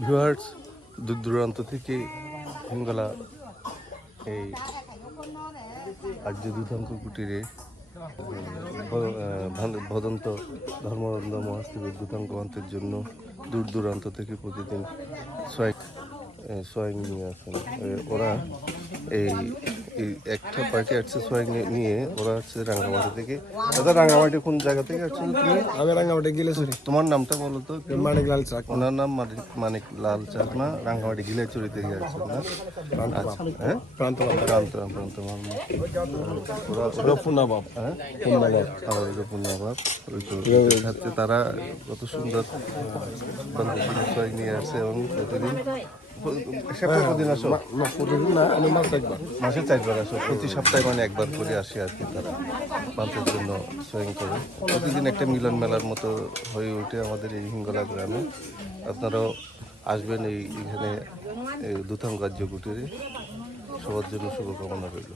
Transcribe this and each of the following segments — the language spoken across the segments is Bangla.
ভিউয়ার্স, দূর দূরান্ত থেকে হিমগলা এই আর্য দুধাঙ্ক কুটিরে ভদন্ত ধর্মানন্দ মহাস্তবের দুধাঙ্ক অন্তের জন্য দূর দূরান্ত থেকে প্রতিদিন সোয়াইং সোয়াইং নিয়ে আসেন। ওরা এই একটা পার্টি আসছে সোয়াইং নিয়ে ওরা হচ্ছে রাঙ্গামাটি থেকে। দাদা রাঙ্গামাটি কোন জায়গা থেকে আসছো তুমি? আমি রাঙ্গামাটি গেলে সরি তোমার নামটা বলো তো। মানিক লাল চাক ওনার নাম মানিক মানিক লাল চাকমা। রাঙ্গামাটি গিলাচুরি থেকে আসছেন না? আচ্ছা, হ্যাঁ? প্রান্ত প্রান্ত প্রান্ত ওরা ওরা পুনাবাব হ্যাঁ? পুনাবাব আর ওরা পুনাবাব ওই তো দেখাচ্ছে তারা কত সুন্দর বিষয় নিয়ে আসছে এবং প্রতিদিন সপ্তাহে কদিন আসো প্রতিদিন না আমি মাছ একবার। মাসে চারবার আসো। প্রতি সপ্তাহে মানে একবার করে আসে আর কি তারা। পান্তের জন্য সোয়িং করে। প্রতিদিন একটা মিলন মেলার মতো হয়ে ওঠে আমাদের এই হিঙ্গলা গ্রামে। আপনারাও আসবেন এই এখানে এই দুথাং রাজ্য কুটিরে সবার জন্য শুভকামনা রইল।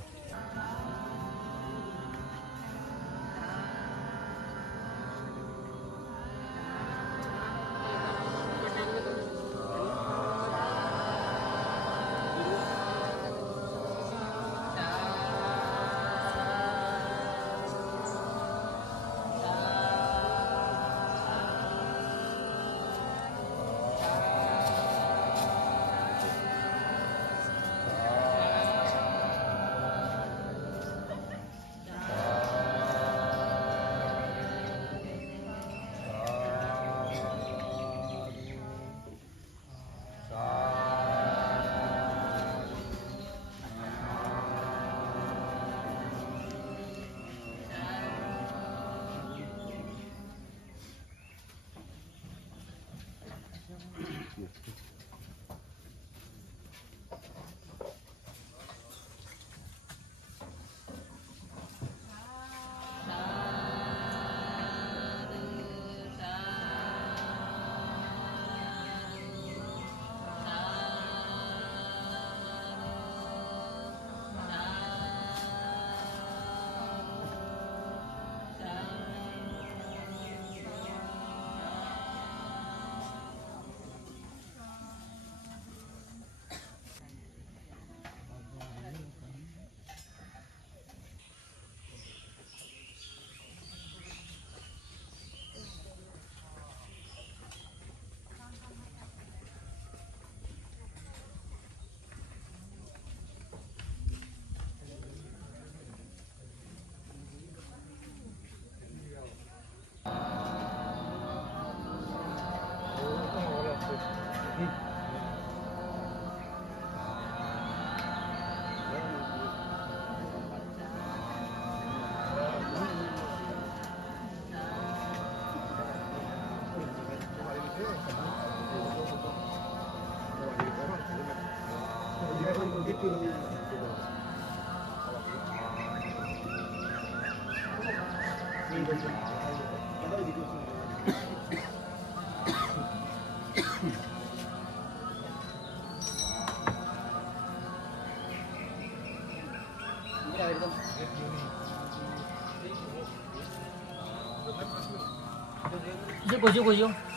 이제 보시고요.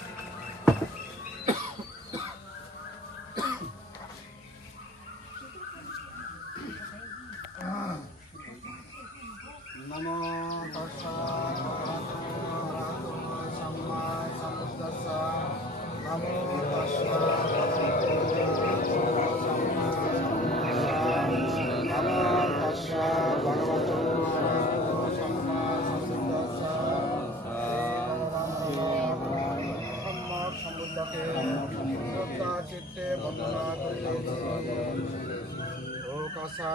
কাসা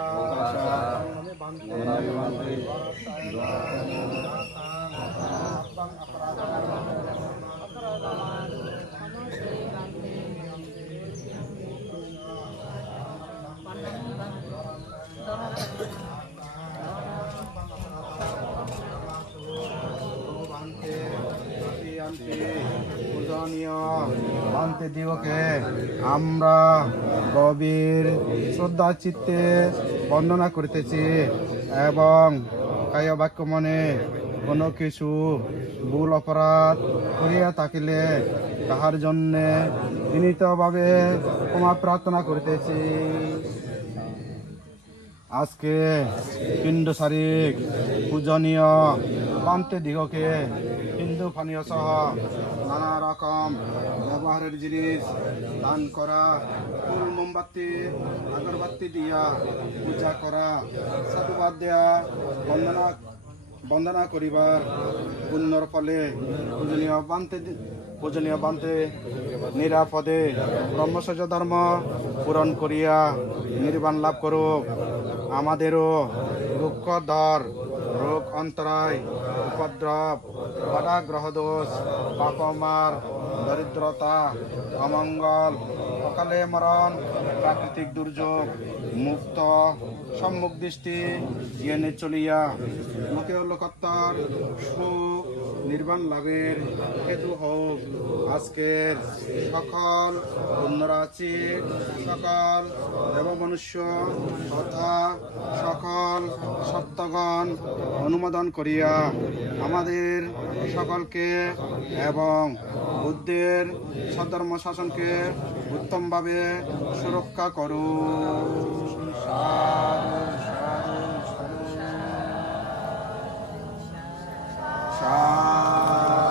নমে বান্তে পূজনীয় বান্তে দিবকে। আমরা গভীর শ্রদ্ধা চিত্তে বন্দনা করিতেছি এবং কায় বাক্য মনে কোনো কিছু ভুল অপরাধ করিয়া থাকিলে তাহার জন্যে বিনীতভাবে ক্ষমা প্রার্থনা করিতেছি। আজকে পিণ্ড শারীরিক পূজনীয় পান্তে দিগকে, হিন্দু পানীয় সহ রকম ব্যবহারের জিনিস দান করা, ফুল মোমবাতি, আগরবাতি দিয়া পূজা করা, সাধুবাদ দেয়া, বন্দনা বন্দনা করিবার পুণ্যর ফলে পূজনীয় বান্তে পূজনীয় বান্তে নিরাপদে ব্রহ্মচর্য ধর্ম পূরণ করিয়া নির্বাণ লাভ করুক। আমাদেরও দুঃখ দর রোগ অন্তরায় উপদ্রব গ্রহদোষ পাপমার, দরিদ্রতা, অমঙ্গল, অকালে মরণ, প্রাকৃতিক দুর্যোগ, মুক্ত, সম্মুখ দৃষ্টি জ্ঞানে চলিয়া লোকে লোকোত্তর সুখ নির্বাণ লাভের হেতু হোক। আজকের সকল পুণ্যরাশি সকল দেব মনুষ্য তথা সকল সত্যগণ অনুমোদন করিয়া আমাদের সকলকে এবং বুদ্ধের সধর্ম শাসনকে উত্তমভাবে সুরক্ষা করুন। Tchau.